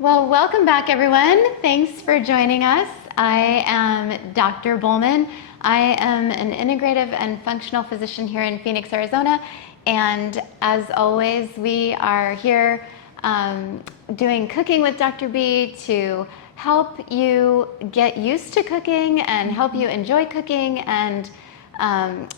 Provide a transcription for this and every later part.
Well, welcome back, everyone. Thanks for joining us. I am Dr. Bollmann. I am an integrative and functional physician here in Phoenix, Arizona. And as always, we are here doing Cooking with Dr. B to help you get used to cooking and help you enjoy cooking and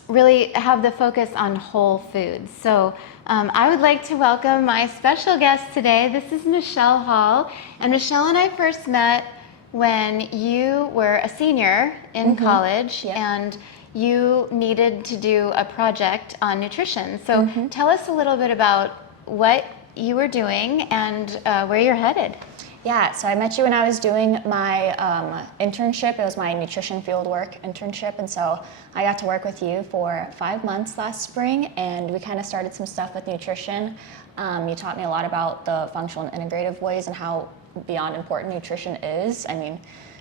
really have the focus on whole foods. So I would like to welcome my special guest today. This is Michelle Hall. And Michelle and I first met when you were a senior in college and you needed to do a project on nutrition. So tell us a little bit about what you were doing and where you're headed. Yeah, so I met you when I was doing my internship. It was my nutrition fieldwork internship, and so I got to work with you for 5 months last spring, and we kind of started some stuff with nutrition. You taught me a lot about the functional and integrative ways and how beyond important nutrition is. I mean,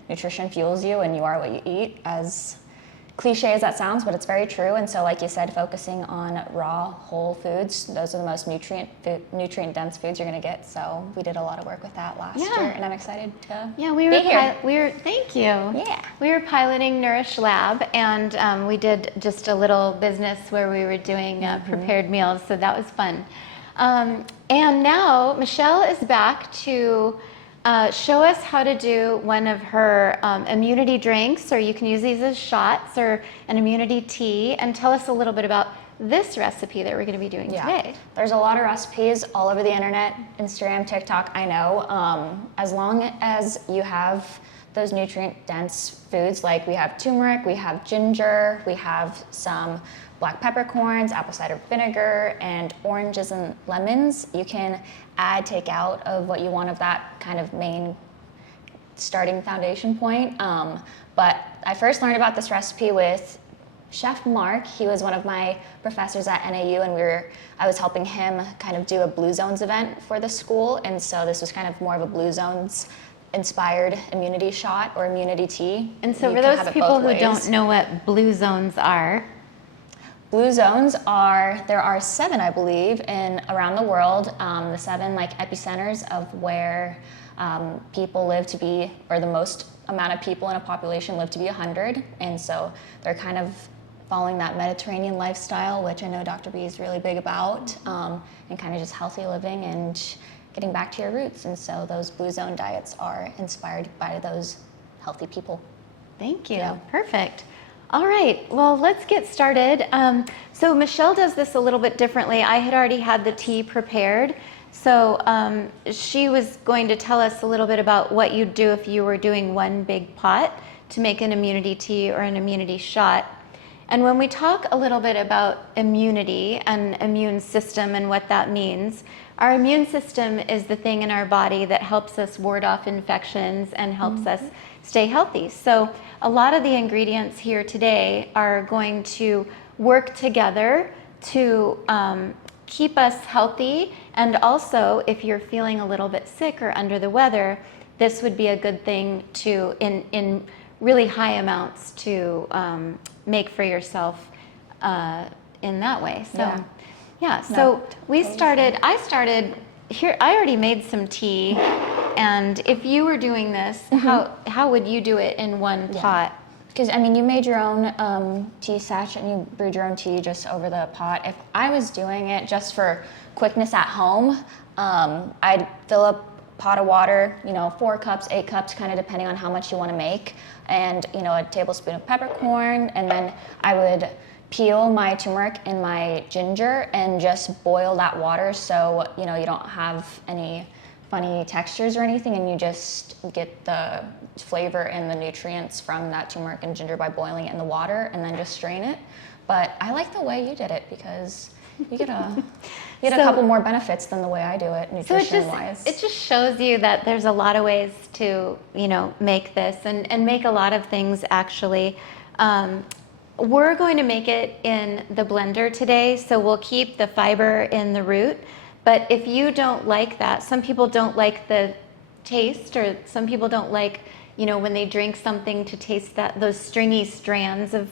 nutrition fuels you, and you are what you eat, as cliche as that sounds, but it's very true. And so, like you said, focusing on raw, whole foods, those are the most nutrient-dense foods you're going to get. So we did a lot of work with that last year, and I'm excited to we be here. Thank you. Yeah. We were piloting Nourish Lab, and we did just a little business where we were doing prepared meals, so that was fun. And now Michelle is back to show us how to do one of her immunity drinks, or you can use these as shots, or an immunity tea, and tell us a little bit about this recipe that we're going to be doing today. There's a lot of recipes all over the internet, Instagram, TikTok, I know. As long as you have those nutrient-dense foods, like we have turmeric, we have ginger, we have some black peppercorns, apple cider vinegar, and oranges and lemons. You can take out of what you want of that kind of main starting foundation point. But I first learned about this recipe with Chef Mark. He was one of my professors at NAU, and I was helping him kind of do a Blue Zones event for the school, and so this was kind of more of a Blue Zones inspired immunity shot or immunity tea. And so for those people who don't know what Blue Zones are, Blue zones there are 7, I believe, around the world. The 7 epicenters of where people live to be, or the most amount of people in a population live to be 100. And so they're kind of following that Mediterranean lifestyle, which I know Dr. B is really big about, and kind of just healthy living and getting back to your roots. And so those blue zone diets are inspired by those healthy people. Thank you. Yeah. Perfect. All right, well, let's get started. So Michelle does this a little bit differently. I had already had the tea prepared, so she was going to tell us a little bit about what you'd do if you were doing one big pot to make an immunity tea or an immunity shot. And when we talk a little bit about immunity and immune system and what that means, our immune system is the thing in our body that helps us ward off infections and helps us stay healthy. So a lot of the ingredients here today are going to work together to keep us healthy, and also if you're feeling a little bit sick or under the weather, this would be a good thing to, in really high amounts, to make for yourself in that way. So I started here. I already made some tea, and if you were doing this, how would you do it in one pot? Because, I mean, you made your own tea sachet and you brewed your own tea just over the pot. If I was doing it just for quickness at home, I'd fill up a pot of water, 4 cups, 8 cups, kind of depending on how much you want to make, and, a tablespoon of peppercorn, and then I would peel my turmeric and my ginger and just boil that water so, you don't have any funny textures or anything, and you just get the flavor and the nutrients from that turmeric and ginger by boiling it in the water and then just strain it. But I like the way you did it because you get a couple more benefits than the way I do it, nutrition-wise. So it just shows you that there's a lot of ways to, make this and make a lot of things actually. We're going to make it in the blender today, so we'll keep the fiber in the root. But if you don't like that, some people don't like the taste, or some people don't like, when they drink something to taste those stringy strands of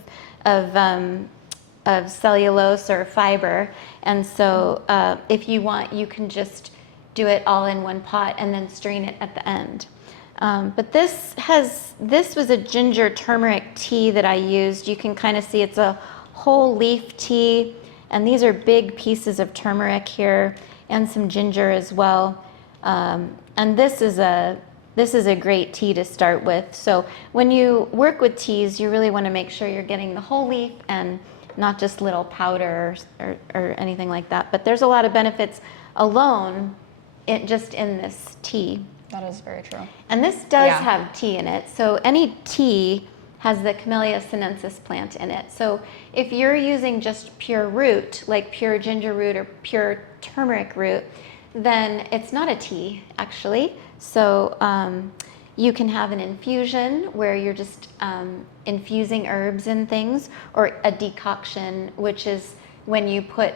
cellulose or fiber. And so if you want, you can just do it all in one pot and then strain it at the end. But this was a ginger turmeric tea that I used. You can kind of see it's a whole leaf tea, and these are big pieces of turmeric here and some ginger as well. And this is a great tea to start with. So when you work with teas, you really want to make sure you're getting the whole leaf and not just little powder or anything like that. But there's a lot of benefits alone just in this tea. That is very true. And this does have tea in it. So any tea has the Camellia sinensis plant in it. So if you're using just pure root, like pure ginger root or pure turmeric root, then it's not a tea, actually. So you can have an infusion where you're just infusing herbs and things, or a decoction, which is when you put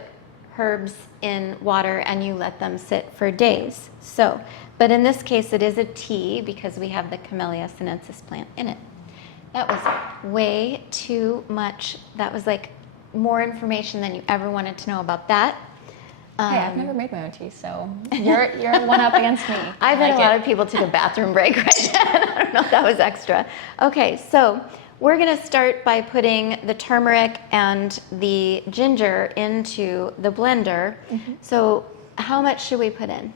herbs in water and you let them sit for days. So, but in this case, it is a tea because we have the Camellia sinensis plant in it. That was way too much. That was like more information than you ever wanted to know about that. Hey, I've never made my own tea, so you're one up against me. I bet a lot of people took a bathroom break right then. I don't know if that was extra. Okay, so we're going to start by putting the turmeric and the ginger into the blender. Mm-hmm. So how much should we put in?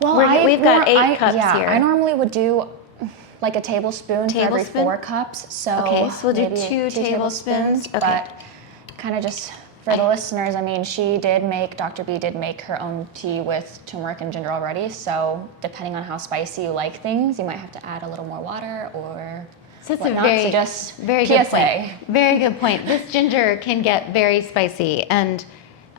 Well, we've got 8 cups here. I normally would do like a tablespoon for every 4 cups. So okay, so we'll do 2 tablespoons. Okay. But kind of just for the listeners, I mean, Dr. B did make her own tea with turmeric and ginger already. So depending on how spicy you like things, you might have to add a little more water or so it's whatnot. Very PSA. Good point. Very good point. This ginger can get very spicy, and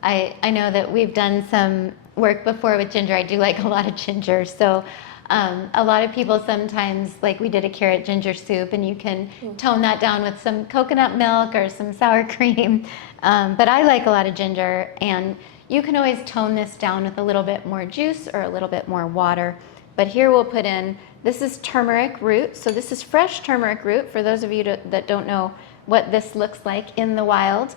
I know that we've done some work before with ginger. I do like a lot of ginger, so a lot of people sometimes, like we did a carrot ginger soup, and you can tone that down with some coconut milk or some sour cream. But I like a lot of ginger, and you can always tone this down with a little bit more juice or a little bit more water. But here we'll put in, this is turmeric root. So this is fresh turmeric root, for those of you that don't know what this looks like in the wild.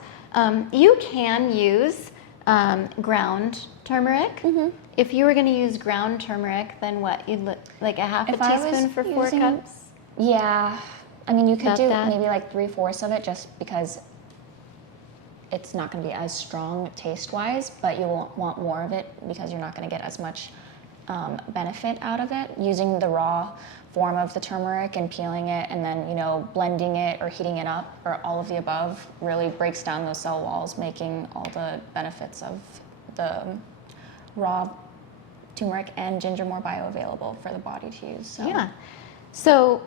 You can use ground turmeric. Mm-hmm. If you were going to use ground turmeric, then what? You'd like a half a teaspoon for 4 cups? Yeah. I mean, you could do that? maybe like 3/4 of it just because it's not going to be as strong taste-wise, but you won't want more of it because you're not going to get as much benefit out of it. Using the raw form of the turmeric and peeling it and then, blending it or heating it up or all of the above really breaks down those cell walls, making all the benefits of the raw turmeric and ginger more bioavailable for the body to use. So. Yeah. So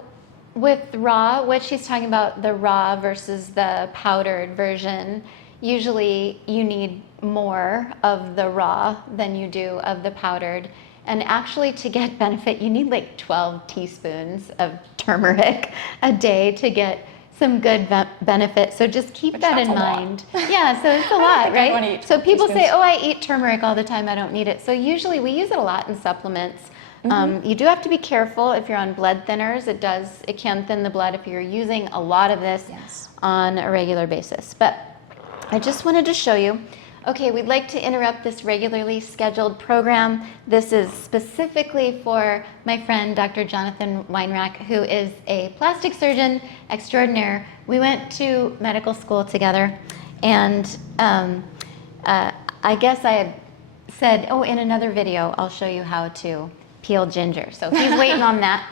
with raw, what she's talking about, the raw versus the powdered version, usually you need more of the raw than you do of the powdered. And actually, to get benefit, you need like 12 teaspoons of turmeric a day to get some good benefit. So just keep that in mind. Yeah, so it's a lot, right? So people say, oh, I eat turmeric all the time, I don't need it. So usually we use it a lot in supplements. Mm-hmm. You do have to be careful if you're on blood thinners. It can thin the blood if you're using a lot of this on a regular basis. But I just wanted to show you. Okay, we'd like to interrupt this regularly scheduled program. This is specifically for my friend, Dr. Jonathan Weinrach, who is a plastic surgeon extraordinaire. We went to medical school together, and I guess I had said, in another video, I'll show you how to peel ginger. So he's waiting on that.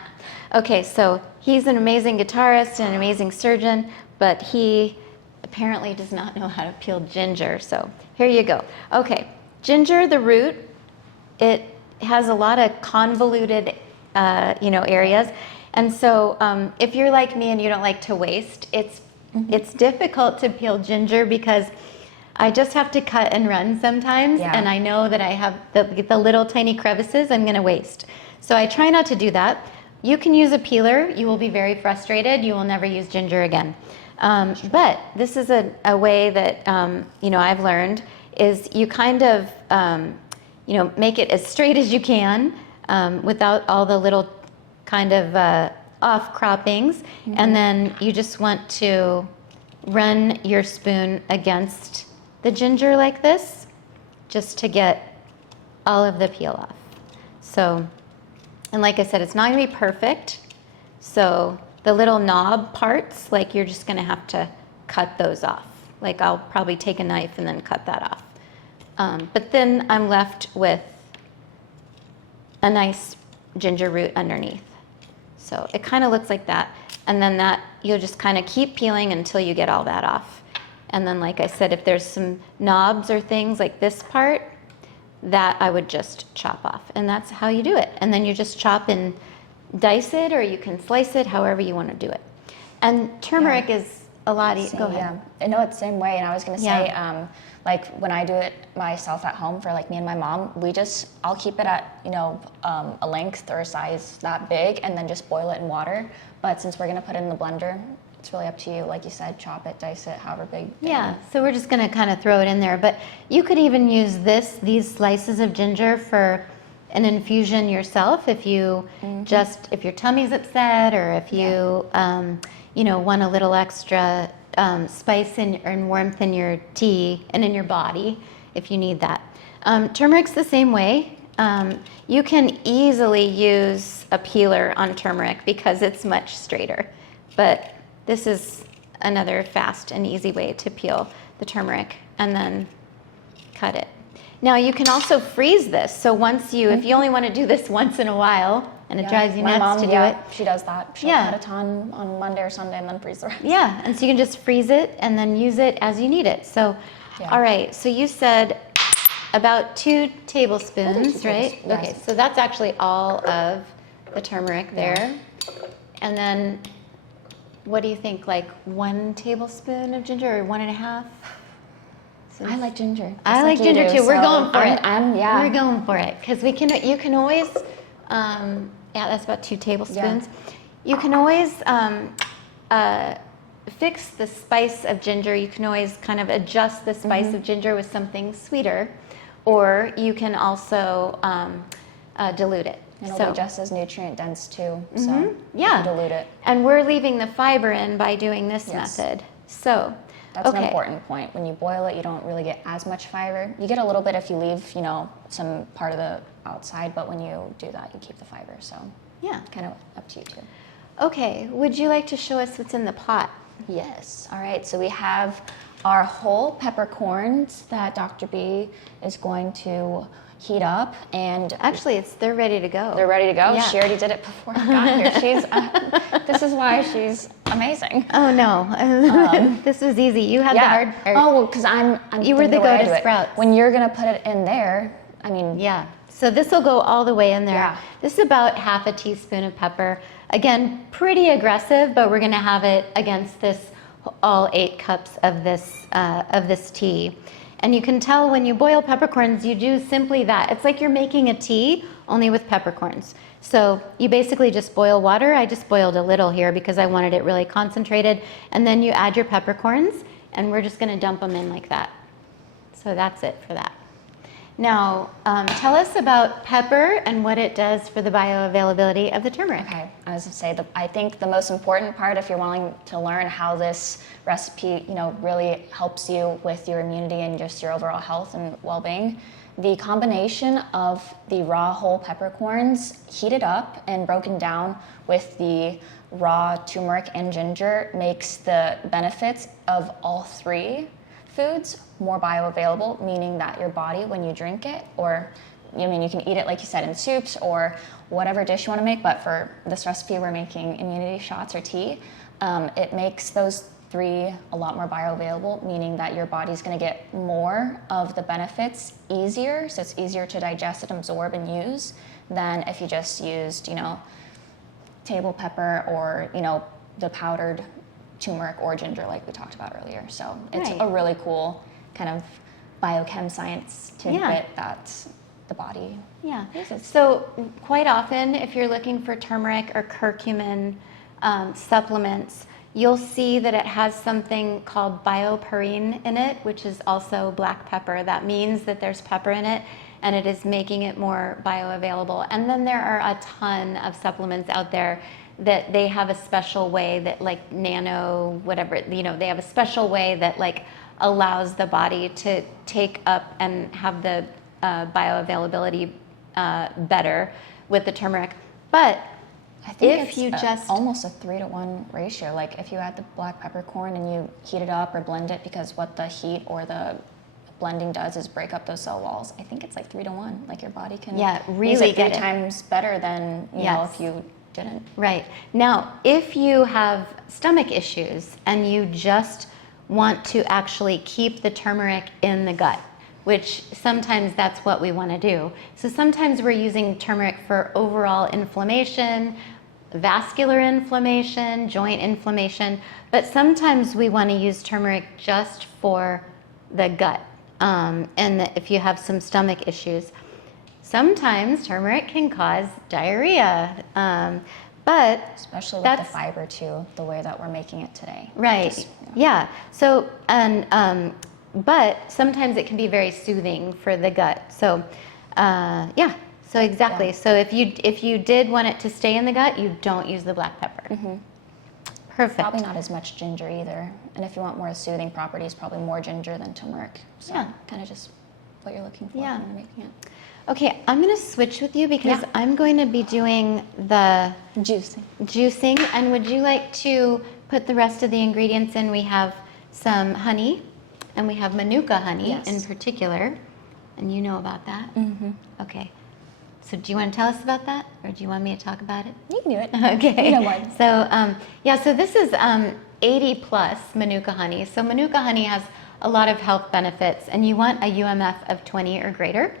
Okay, so he's an amazing guitarist and an amazing surgeon, but he apparently does not know how to peel ginger. So here you go. Okay, ginger, the root, it has a lot of convoluted, areas. And so if you're like me and you don't like to waste, it's difficult to peel ginger because I just have to cut and run sometimes. Yeah. And I know that I have the little tiny crevices I'm going to waste. So I try not to do that. You can use a peeler. You will be very frustrated. You will never use ginger again. But this is a way that, I've learned is you kind of, make it as straight as you can without all the little kind of off croppings. Mm-hmm. And then you just want to run your spoon against the ginger like this, just to get all of the peel off. So, and like I said, it's not gonna be perfect. So the little knob parts, like you're just gonna have to cut those off. Like I'll probably take a knife and then cut that off. But then I'm left with a nice ginger root underneath. So it kind of looks like that. And then that, you'll just kind of keep peeling until you get all that off. And then, like I said, if there's some knobs or things like this part, that I would just chop off. And that's how you do it. And then you just chop and dice it, or you can slice it, however you want to do it. And turmeric is a lot easier. Go ahead. Yeah, I know it's the same way. And I was going to say, like when I do it myself at home for like me and my mom, I'll keep it at, a length or a size that big and then just boil it in water. But since we're going to put it in the blender, it's really up to you. Like you said, chop it, dice it, however big. Yeah, so we're just going to kind of throw it in there. But you could even use these slices of ginger for an infusion yourself if you if your tummy's upset, or if you, want a little extra spice and warmth in your tea and in your body if you need that. Turmeric's the same way. You can easily use a peeler on turmeric because it's much straighter. But this is another fast and easy way to peel the turmeric and then cut it. Now you can also freeze this. So if you only want to do this once in a while, and it drives you nuts to do it. She does that. She'll cut a ton on Monday or Sunday and then freeze the rest. Yeah, and so you can just freeze it and then use it as you need it. So, all right, so you said about 2 tablespoons, right? Yes. Okay, so that's actually all of the turmeric there. And then, what do you think, like 1 tablespoon of ginger or 1.5? So I like ginger. I like ginger too. We're going for it. We're going for it because you can always, that's about 2 tablespoons. You can always fix the spice of ginger. You can always kind of adjust the spice of ginger with something sweeter, or you can also dilute it. And it'll be just as nutrient dense too. So you can dilute it. And we're leaving the fiber in by doing this method. So. That's an important point. When you boil it, you don't really get as much fiber. You get a little bit if you leave, some part of the outside, but when you do that, you keep the fiber. So kind of up to you too. Okay, would you like to show us what's in the pot? Yes. All right, so we have our whole peppercorns that Dr. B is going to heat up, and actually they're ready to go. They're ready to go? Yeah. She already did it before I got here. This is why she's amazing. Oh no, this was easy. You had the hard part. Oh, well, because I'm you were the go-to sprouts. When you're gonna put it in there, so this will go all the way in there. Yeah. This is about half a teaspoon of pepper. Again, pretty aggressive, but we're gonna have it against all 8 cups of this tea. And you can tell when you boil peppercorns, you do simply that. It's like you're making a tea, only with peppercorns. So you basically just boil water. I just boiled a little here because I wanted it really concentrated. And then you add your peppercorns, and we're just gonna dump them in like that. So that's it for that. Now, tell us about pepper and what it does for the bioavailability of the turmeric. Okay, I was going to say, I think the most important part, if you're wanting to learn how this recipe, really helps you with your immunity and just your overall health and well-being, the combination of the raw whole peppercorns heated up and broken down with the raw turmeric and ginger makes the benefits of all 3 foods more bioavailable, meaning that your body, when you drink it, or you can eat it like you said in soups or whatever dish you want to make, but for this recipe we're making immunity shots or tea, it makes those 3 a lot more bioavailable, meaning that your body's going to get more of the benefits easier, so it's easier to digest and absorb and use than if you just used, table pepper or, the powdered turmeric or ginger like we talked about earlier. So it's a really cool kind of biochem science tidbit that the body uses. So quite often if you're looking for turmeric or curcumin supplements, you'll see that it has something called bioperine in it, which is also black pepper. That means that there's pepper in it and it is making it more bioavailable. And then there are a ton of supplements out there that they have a special way that like nano, whatever, they have a special way that like allows the body to take up and have the bioavailability better with the turmeric. But I think if it's you just almost a 3-to-1 ratio. Like if you add the black peppercorn and you heat it up or blend it, because what the heat or the blending does is break up those cell walls. I think it's like 3-to-1. Like your body can really use it get 3 times better than you know if you didn't. Right. Now, if you have stomach issues and you just want to actually keep the turmeric in the gut, which sometimes that's what we want to do. So sometimes we're using turmeric for overall inflammation, vascular inflammation, joint inflammation, but sometimes we want to use turmeric just for the gut. If you have some stomach issues, sometimes turmeric can cause diarrhea, but especially with the fiber too, the way that we're making it today. Right. Yeah. So but sometimes it can be very soothing for the gut. So So exactly. Yeah. So if you did want it to stay in the gut, you don't use the black pepper. Mm-hmm. Perfect. Probably not as much ginger either. And if you want more soothing properties, probably more ginger than turmeric. So kind of just what you're looking for when you're making it. Okay, I'm going to switch with you because I'm going to be doing the juicing. And would you like to put the rest of the ingredients in? We have some honey, and we have Manuka honey in particular. And you know about that? Mm-hmm. Okay. So do you want to tell us about that, or do you want me to talk about it? You can do it. Okay. You know what? So, so this is 80 plus Manuka honey. So Manuka honey has a lot of health benefits, and you want a UMF of 20 or greater.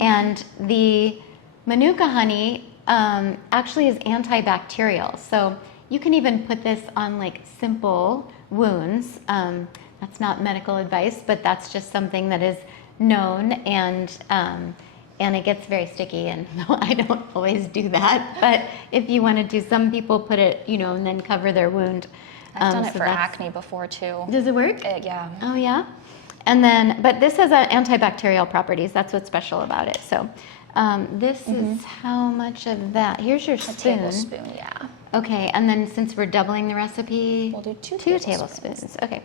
And the Manuka honey actually is antibacterial. So you can even put this on like simple wounds. That's not medical advice, but that's just something that is known, and it gets very sticky, and I don't always do that. But if you want to do, some people put it, and then cover their wound. I've done it for acne before too. Does it work? Yeah. Oh yeah? And then, but this has antibacterial properties. That's what's special about it. So this is how much of that? Here's your spoon. A tablespoon, yeah. Okay, and then since we're doubling the recipe, we'll do two tablespoons. Okay.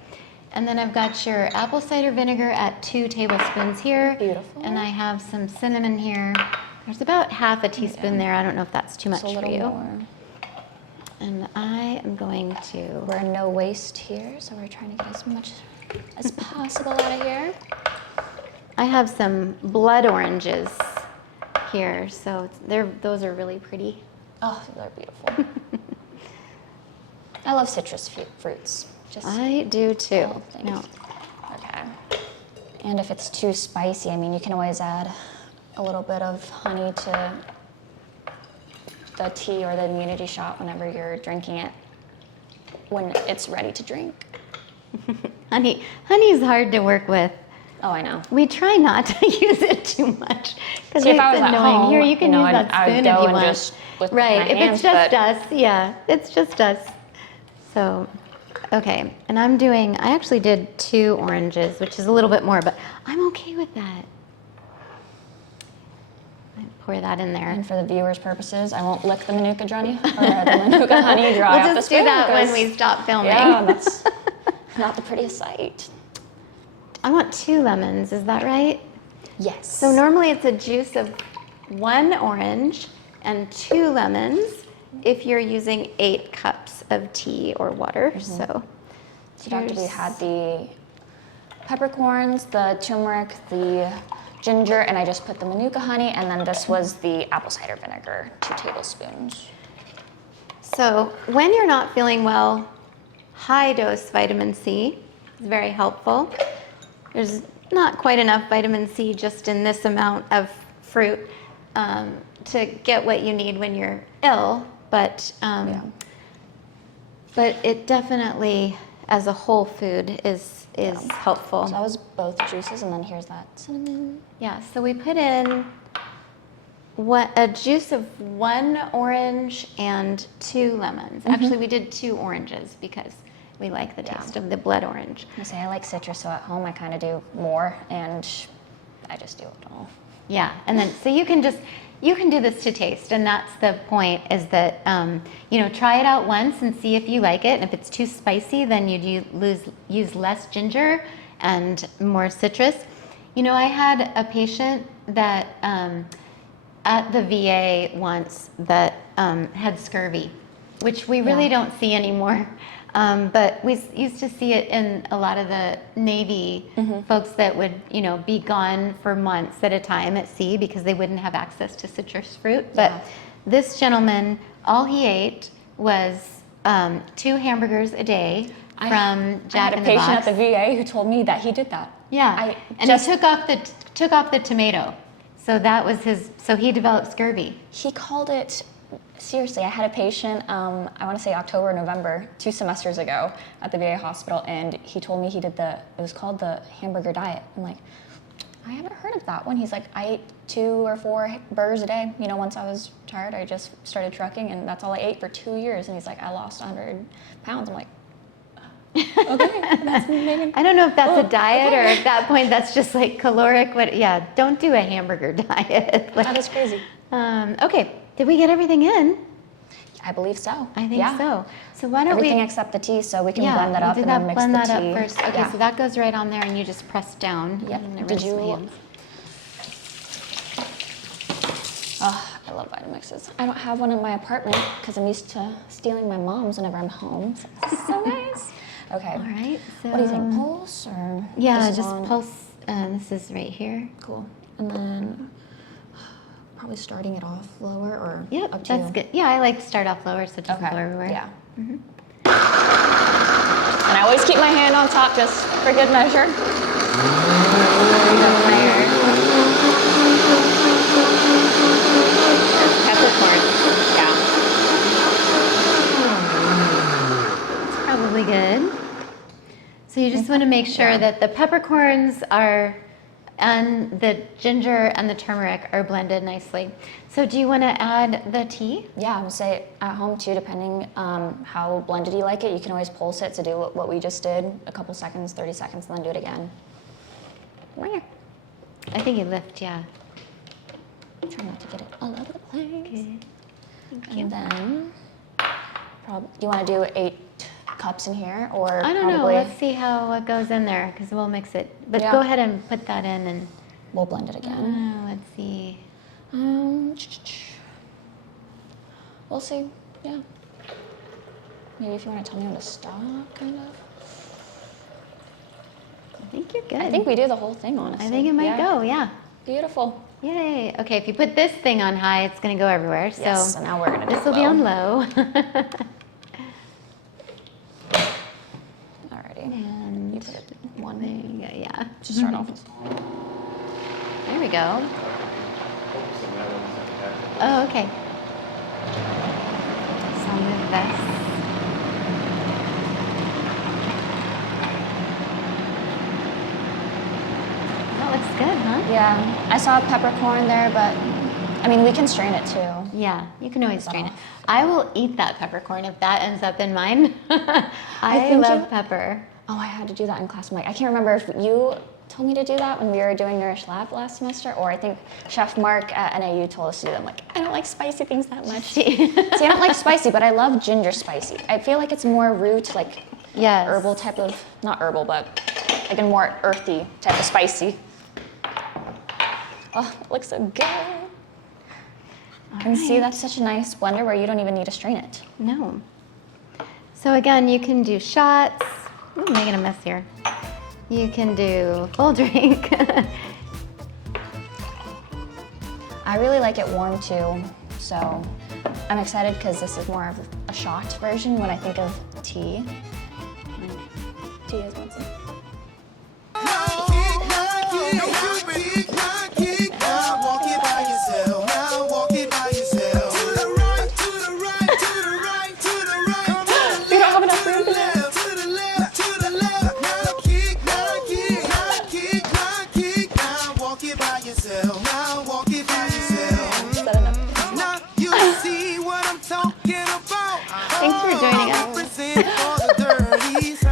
And then I've got your apple cider vinegar at 2 tablespoons here. Beautiful. And I have some cinnamon here. There's about half a teaspoon there. I don't know if that's too much for you. More. And I am going to... We're no waste here, so we're trying to get as much as possible out of here. I have some blood oranges here, so those are really pretty. Oh, they're beautiful. I love citrus fruits. I do too. No. Okay. And if it's too spicy, I mean, you can always add a little bit of honey to the tea or the immunity shot whenever you're drinking it, when it's ready to drink. Honey is hard to work with. Oh, I know. We try not to use it too much because if I was at home, here you can use that spoon if you want. Just with right. my If hands, it's just us, it's just us. So. Okay, and I actually did 2 oranges, which is a little bit more, but I'm okay with that. I pour that in there. And for the viewers' purposes, I won't lick the Manuka honey dry we'll off the spoon. We'll just do that when we stop filming. Yeah, that's not the prettiest sight. I want 2 lemons, is that right? Yes. So normally it's a juice of 1 orange and 2 lemons. If you're using 8 cups of tea or water, so after we had the peppercorns, the turmeric, the ginger, and I just put the Manuka honey, and then this was the apple cider vinegar, 2 tablespoons. So when you're not feeling well, high dose vitamin C is very helpful. There's not quite enough vitamin C just in this amount of fruit to get what you need when you're ill. But it definitely, as a whole food, is helpful. So that was both juices, and then here's that cinnamon. Yeah, so we put in a juice of 1 orange and 2 lemons. Actually, we did 2 oranges because we like the taste of the blood orange. I like citrus, so at home I kind of do more, and I just do it all. Yeah, and then so you can do this to taste, and that's the point, is that, try it out once and see if you like it. And if it's too spicy, then you'd use less ginger and more citrus. You know, I had a patient that at the VA once that had scurvy, which we really don't see anymore. But we used to see it in a lot of the Navy folks that would, you know, be gone for months at a time at sea because they wouldn't have access to citrus fruit. But this gentleman, all he ate was 2 hamburgers a day from Jack in the Box. I had a patient at the VA who told me that he did that. Yeah, and he took off the tomato. So that was his. So he developed scurvy. He called it. Seriously, I had a patient, I want to say October, November, 2 semesters ago at the VA hospital, and he told me he did it was called the hamburger diet. I'm like, I haven't heard of that one. He's like, I ate 2 or 4 burgers a day. You know, once I was tired, I just started trucking, and that's all I ate for 2 years. And he's like, I lost 100 pounds. I'm like, okay, that's maybe. I don't know if that's a diet or at that point that's just like caloric. But yeah, don't do a hamburger diet. That is crazy. Okay. Did we get everything in? I believe so. I think so. So why don't everything except the tea, so we can blend that up and then mix blend the that tea. up first. Okay, so that goes right on there, and you just press down. Yep. Did you? Oh, I love Vitamixes. I don't have one in my apartment because I'm used to stealing my mom's whenever I'm home. So this is so nice. Okay. All right. So what do you think? Pulse or? Yeah, just pulse. This is right here. Cool. And then. Probably starting it off lower or up to that's good. Yeah, I like to start off lower so it doesn't go everywhere. Yeah. And I always keep my hand on top just for good measure. Peppercorn. Yeah. It's probably good. So you just want to make sure that the peppercorns are and the ginger and the turmeric are blended nicely. So do you want to add the tea? Yeah, I would say at home too, depending how blended you like it, you can always pulse it to do what we just did, a couple seconds, 30 seconds, and then do it again. I think you lift, yeah. Try not to get it all over the place. Okay. Thank you. And then, do you want to do 8 cups in here, or I don't know. Let's see how it goes in there because we'll mix it. But go ahead and put that in, and we'll blend it again. Let's see. We'll see. Yeah. Maybe if you want to tell me when to stop, kind of. I think you're good. I think we do the whole thing, honestly. I think it might go. Yeah. Beautiful. Yay. Okay. If you put this thing on high, it's going to go everywhere. So, yes, so now we're going to do this will be on low. And you put it one thing. Yeah. To start off with. There we go. Oh, okay. So I'll move this. That looks good, huh? Yeah. I saw peppercorn there, but I mean, we can strain it too. Yeah, you can always strain it. I will eat that peppercorn if that ends up in mine. I love pepper. Oh, I had to do that in class. I'm like, I can't remember if you told me to do that when we were doing Nourish Lab last semester, or I think Chef Mark at NAU told us to do that. I'm like, I don't like spicy things that much. See, I don't like spicy, but I love ginger spicy. I feel like it's more root, like herbal type of, not herbal, but like a more earthy type of spicy. Oh, it looks so good. And see, that's such a nice blender where you don't even need to strain it. No. So again, you can do shots. I'm making a mess here. You can do full drink. I really like it warm too, so I'm excited because this is more of a shot version when I think of tea. Do you guys want some? Thanks for joining us.